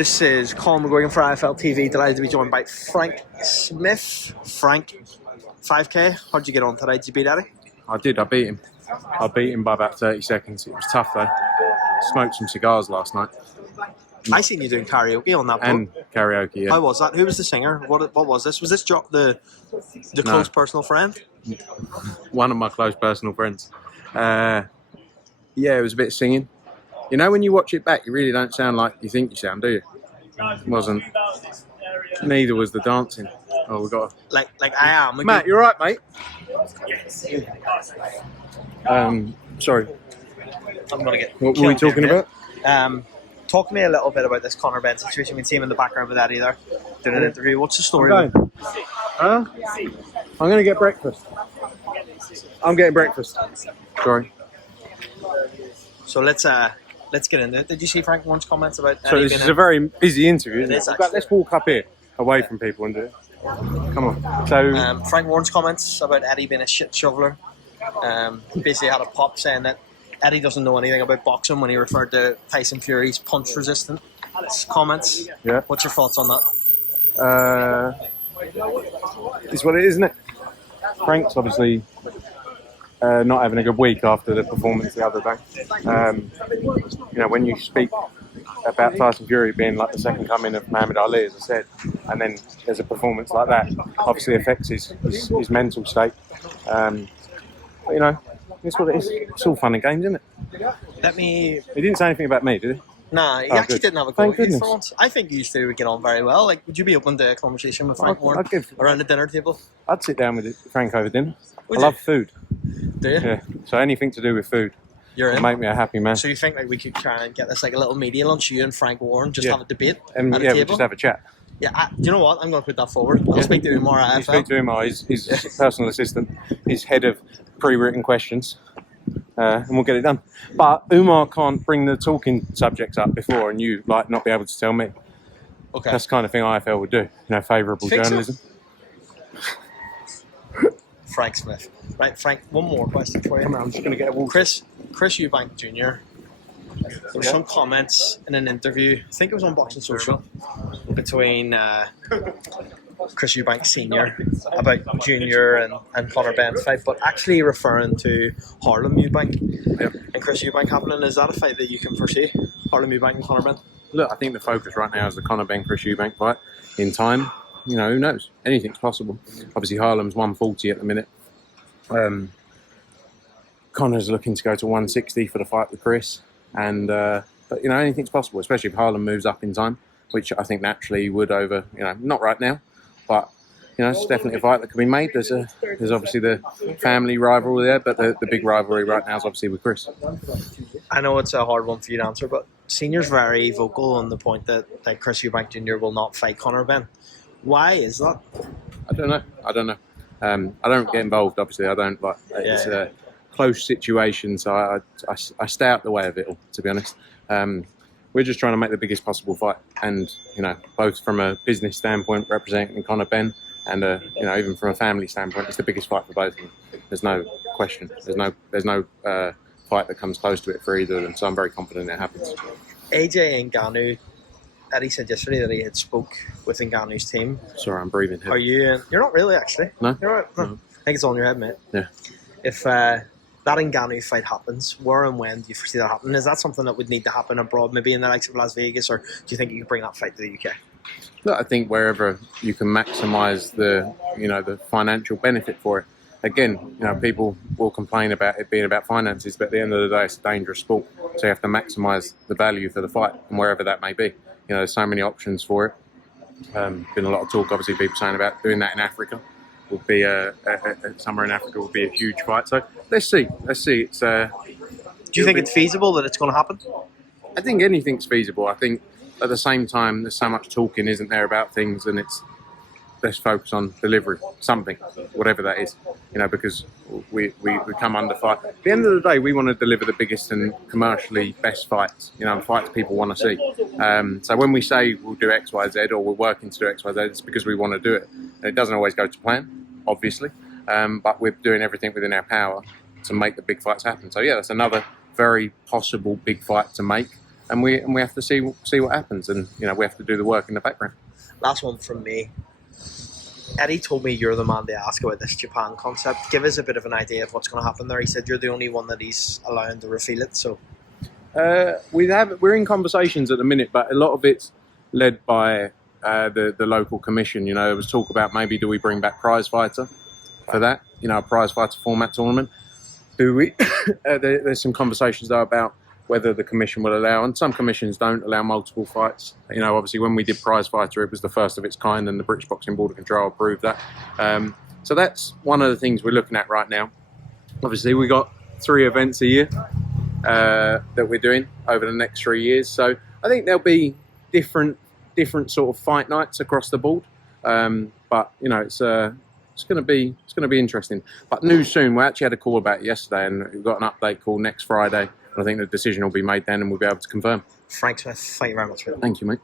This is Colm McGuigan for IFL TV. Delighted to be joined by Frank Smith. Frank, 5K. How'd you get on today? Did you beat Eddie? I did. I beat him. I beat him by about 30 seconds. It was tough though. Smoked some cigars last night. I seen you doing karaoke on that boat. And karaoke, yeah. How was that? Who was the singer? What was this? Was this the close personal friend? One of my close personal friends. Yeah, it was a bit of singing. You know, when you watch it back, you really don't sound like you think you sound, do you? It wasn't. Neither was the dancing. Oh, we got. Like I am. Matt, you're right, mate. Sorry. I'm gonna get. What were we talking about? Talk to me a little bit about this Conor Benn situation. We see him in the background with Eddie there doing an interview. What's the story? I'm going to get breakfast. I'm getting breakfast. Sorry. So let's get into it. Did you see Frank Warren's comments about? So this is a very busy interview, isn't It it? is, actually. Let's walk up here, away from people, and do it. Come on. So Frank Warren's comments about Eddie being a shit shoveler. Basically had a pop saying that Eddie doesn't know anything about boxing when he referred to Tyson Fury's punch-resistant comments. Yeah. What's your thoughts on that? It's what it is, isn't it? Frank's obviously not having a good week after the performance the other day. You know, when you speak about Tyson Fury being like the second coming of Muhammad Ali, as I said, and then there's a performance like that, obviously affects his mental state. But, you know, it's what it is. It's all fun and games, isn't it? He didn't say anything about me, did he? Nah, he actually didn't have a go with you for once. I think you two would get on very well. Like, would you be open to a conversation with Frank Warren around the dinner table? I'd sit down with Frank over dinner. Would I you? love food. Do you? Yeah. So anything to do with food You're will in. make me a happy man. So you think like we could try and get this like a little media lunch, you and Frank Warren, just have a debate And at a yeah, table? we'll just have a chat. Yeah, do you know what? I'm going to put that forward. I'll speak to Umar at You IFL. speak to Umar, his personal assistant, his head of pre-written questions, and we'll get it done. But Umar can't bring the talking subjects up before and you like not be able to tell me. Okay. That's the kind of thing IFL would do. You know, favourable Think so? journalism. Frank Smith. Right, Frank, one more question for you. Come on, I'm just going to get a walk. Chris Eubank Jr. There were some comments in an interview, I think it was on Boxing Social, between Chris Eubank Sr. about Junior and Conor Benn's fight, but actually referring to Harlem Eubank and Chris Eubank happening. Is that a fight that you can foresee? Harlem Eubank and Conor Benn? Look, I think the focus right now is the Conor Benn Chris Eubank fight. In time, you know, who knows? Anything's possible. Obviously, Harlem's 140 at the minute. Conor's looking to go to 160 for the fight with Chris. And but you know, anything's possible, especially if Harlem moves up in time, which I think naturally would over, you know, not right now, but you know, it's definitely a fight that can be made. There's obviously the family rivalry there, but the big rivalry right now is obviously with Chris. I know it's a hard one for you to answer, but Senior's very vocal on the point that Chris Eubank Jr. will not fight Conor Benn. Why is that? I don't know. I don't get involved. Obviously, I don't like. It's a close situation, so I stay out the way of it all. To be honest, we're just trying to make the biggest possible fight, and you know, both from a business standpoint, representing Conor Benn, and you know, even from a family standpoint, it's the biggest fight for both of them. There's no question. There's no fight that comes close to it for either of them. So I'm very confident it happens. AJ Ngannou, Eddie said yesterday that he had spoke with Ngannou's team. Sorry, I'm breathing heavy. Are you? You're not really, actually. No? You're right. No. No. I think it's all in your head, mate. Yeah. If that Ngannou fight happens, where and when do you foresee that happening? Is that something that would need to happen abroad, maybe in the likes of Las Vegas, or do you think you could bring that fight to the UK? Look, I think wherever you can maximise the financial benefit for it. Again, you know, people will complain about it being about finances, but at the end of the day, it's a dangerous sport. So you have to maximise the value for the fight, and wherever that may be. You know, there's so many options for it. Been a lot of talk, obviously, people saying about doing that in Africa. Would be somewhere in Africa would be a huge fight. So let's see. It's. Do you think it's feasible that it's going to happen? I think anything's feasible. I think at the same time, there's so much talking, isn't there, about things, and let's focus on delivery, something, whatever that is. You know, because we come under fight. At the end of the day, we want to deliver the biggest and commercially best fights. You know, fights people want to see. So when we say we'll do X, Y, Z, or we're working to do X, Y, Z, it's because we want to do it. And it doesn't always go to plan, obviously, but we're doing everything within our power to make the big fights happen. So yeah, that's another very possible big fight to make. and we have to see what happens, and we have to do the work in the background. Last one from me. Eddie told me you're the man to ask about this Japan concept. Give us a bit of an idea of what's going to happen there. He said you're the only one that he's allowing to reveal it. So we're in conversations at the minute, but a lot of it's led by the local commission. There was talk about maybe do we bring back Prizefighter for that, a Prizefighter format tournament. Do we? There's some conversations though about whether the commission will allow, and some commissions don't allow multiple fights. Obviously when we did Prizefighter, it was the first of its kind, and the British Boxing Board of Control approved that. So that's one of the things we're looking at right now. Obviously we got 3 events a year that we're doing over the next 3 years. So I think there'll be different sort of fight nights across the board. But it's going to be interesting. But news soon. We actually had a call about it yesterday, and we've got an update call next Friday. I think the decision will be made then, and we'll be able to confirm. Frank Smith, thank you very much for that. Thank you, mate.